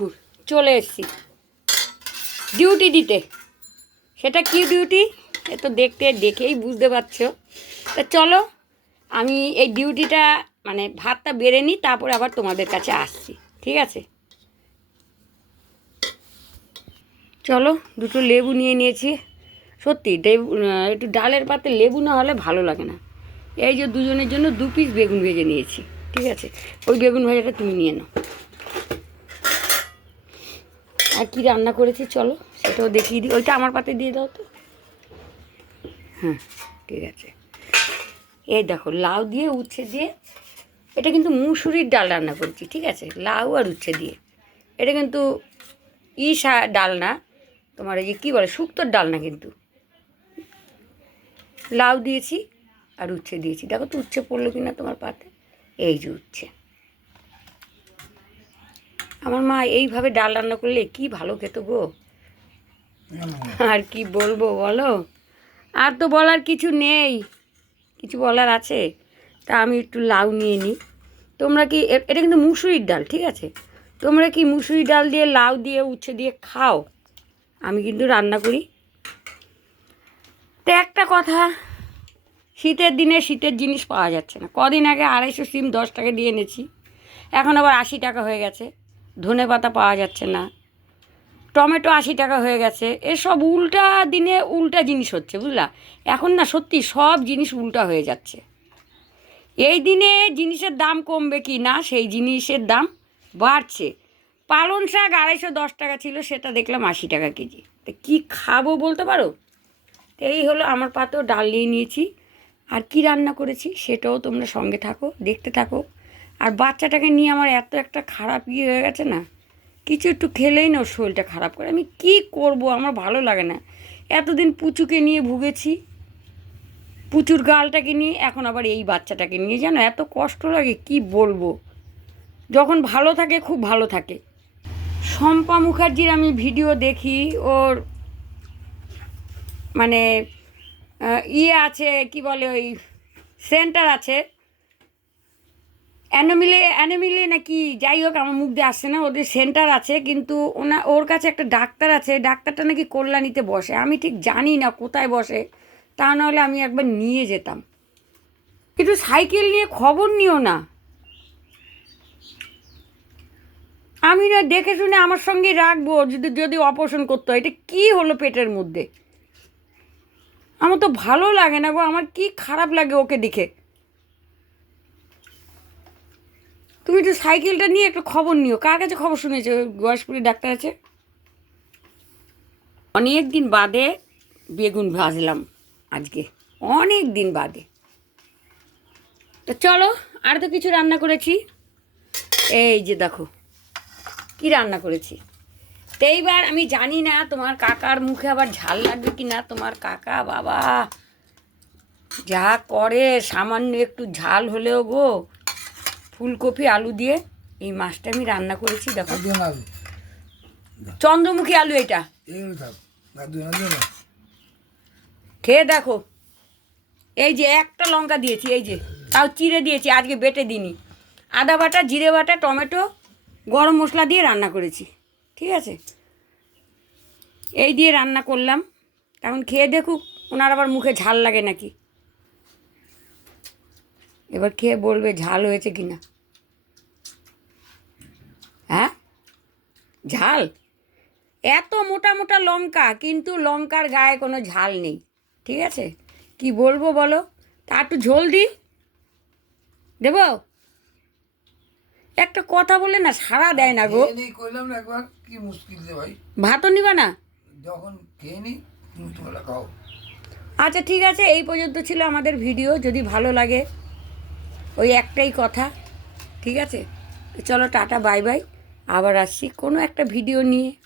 দুপুর। চলে এসেছি। ডিউটি দিতে। সেটা কি ডিউটি এ তো দেখতে দেখেই বুঝতে পারছ। তা চলো, আমি এই ডিউটিটা মানে ভাতটা বেড়ে নিই, তারপরে আবার তোমাদের কাছে আসছি। ঠিক আছে? চলো, দুটো লেবু নিয়ে নিয়েছি। সত্যি একটু ডালের পাতে লেবু না হলে ভালো লাগে না। এই যে দুজনের জন্য দু পিস বেগুন ভেজে নিয়েছি। ঠিক আছে? ওই বেগুন ভাজাটা তুমি নিয়ে নাও। আর কি রান্না করেছি, চলো, সেটাও দেখিয়ে দিই। ওইটা আমার পাতে দিয়ে দাও তো। হ্যাঁ ঠিক আছে। এই দেখো, লাউ দিয়ে উচ্ছে দিয়ে, এটা কিন্তু মুসুরির ডাল রান্না করেছি, ঠিক আছে? লাউ আর উচ্ছে দিয়ে। এটা কিন্তু ই সা- ডাল না, তোমার এই যে কী বলে, শুক্তোর ডাল না কিন্তু। লাউ দিয়েছি আর উচ্ছে দিয়েছি। দেখো তো উচ্ছে পড়ল কিনা তোমার পাতে। এই যে উচ্ছে। আমার মা এইভাবে ডাল রান্না করলে কি ভালো খেত গো? আর কি বলব বলো? আর তো বলার কিছু নেই। কিছু বলার আছে? তা আমি একটু লাউ নিয়ে নিই। তোমরা কি এটা কিন্তু মুসুরির ডাল, ঠিক আছে? তোমরা কি মুসুরি ডাল দিয়ে, লাউ দিয়ে, উচ্ছে দিয়ে খাও? আমি কিন্তু রান্না করি। তো একটা কথা, শীতের দিনে শীতের জিনিস পাওয়া যাচ্ছে না। কদিন আগে আড়াইশো সিম দশ টাকা দিয়ে এনেছি। এখন আবার আশি টাকা হয়ে গেছে। ধনে পাতা পাওয়া যাচ্ছে না। টমেটো আশি টাকা হয়ে গেছে। এসব উল্টা দিনে উল্টা জিনিস হচ্ছে, বুঝলা? এখন না সত্যি সব জিনিস উল্টা হয়ে যাচ্ছে। এই দিনে জিনিসের দাম কমবে কি না, সেই জিনিসের দাম বাড়ছে। পালং শাক আড়াইশো দশ টাকা ছিল, সেটা দেখলাম আশি টাকা কেজি। তা কী খাব বলতে পারো? এই হলো আমার পাতেও ডাল নিয়ে নিয়েছি। আর কি রান্না করেছি সেটাও তোমরা সঙ্গে থাকো, দেখতে থাকো। আর বাচ্চাটাকে নিয়ে আমার এত একটা খারাপ ইয়ে হয়ে গেছে না, কিছু একটু খেলেই না ওর শরীরটা খারাপ করে। আমি কি করব? আমার ভালো লাগে না। এতদিন পুচুকে নিয়ে ভুগেছি, পুচুর গালটাকে নিয়ে, এখন আবার এই বাচ্চাটাকে নিয়ে। জানো, এত কষ্ট লাগে, কি বলব? যখন ভালো থাকে, খুব ভালো থাকে। শম্পা মুখার্জির আমি ভিডিও দেখি, ওর মানে ইয়ে আছে, কি বলে ওই সেন্টার আছে অ্যানোমিলে অ্যানোমিলে নাকি যাই হোক আমার মুখ দিয়ে আসছে না, ওদের সেন্টার আছে, কিন্তু ওনা, ওর কাছে একটা ডাক্তার আছে, ডাক্তারটা নাকি কল্যাণীতে বসে। আমি ঠিক জানি না কোথায় বসে, তা নাহলে আমি একবার নিয়ে যেতাম। একটু সাইকেল নিয়ে খবর নিও না। আমি না, দেখে শুনে আমার সঙ্গে রাখব, যদি যদি অপারেশন করতে হয়। এটা কী হলো পেটের মধ্যে? আমার তো ভালো লাগে না গো, আমার কি খারাপ লাগে ওকে দেখে। তুমি একটু সাইকেলটা নিয়ে একটু খবর নিও, কার কাছে খবর শুনেছো? গয়েশপুরের ডাক্তার আছে? অনেক দিন বাদে বেগুন ভাজলাম আজকে, অনেক দিন বাদে। তো চলো, আর তো কিছু রান্না করেছি। এই যে দেখো, কি রান্না করেছি? তো এইবার আমি জানি না তোমার কাকার মুখে আবার ঝাল লাগবে কি না তোমার কাকা বাবা যা করে, সামান্য একটু ঝাল হলেও গো ফুলকপি আলু দিয়ে এই মাছটা আমি রান্না করেছি দেখো। চন্দ্রমুখী আলু এটা। খেয়ে দেখো। এই যে একটা লঙ্কা দিয়েছি এই যে তাও চিড়ে দিয়েছি আজকে বেটে দিইনি। আদা বাটা জিরে বাটা টমেটো গরম মশলা দিয়ে রান্না করেছি ঠিক আছে? এই দিয়ে রান্না করলাম। এখন খেয়ে দেখুক ওনার আবার মুখে ঝাল লাগে নাকি। এবার খেয়ে বলবে ঝাল হয়েছে কি না হ্যাঁ? ঝাল? এত মোটা মোটা লঙ্কা কিন্তু লঙ্কার গায়ে কোনো ঝাল নেই। ঠিক আছে? কি বলব বলো? তা একটু ঝোল দিই। দেব? একটা কথা বলে না সারা দেয় না গো। কইলাম না একবার কি মুশকিল রে ভাই। ভাতও নিবা না? যখন খেয়ে নিই তুমি তোমরা খাও। আচ্ছা ঠিক আছে এই পর্যন্ত ছিল আমাদের ভিডিও। যদি ভালো লাগে ওই একটাই কথা, ঠিক আছে? চলো টাটা, বাই বাই। আবার আসছি কোনো একটা ভিডিও নিয়ে।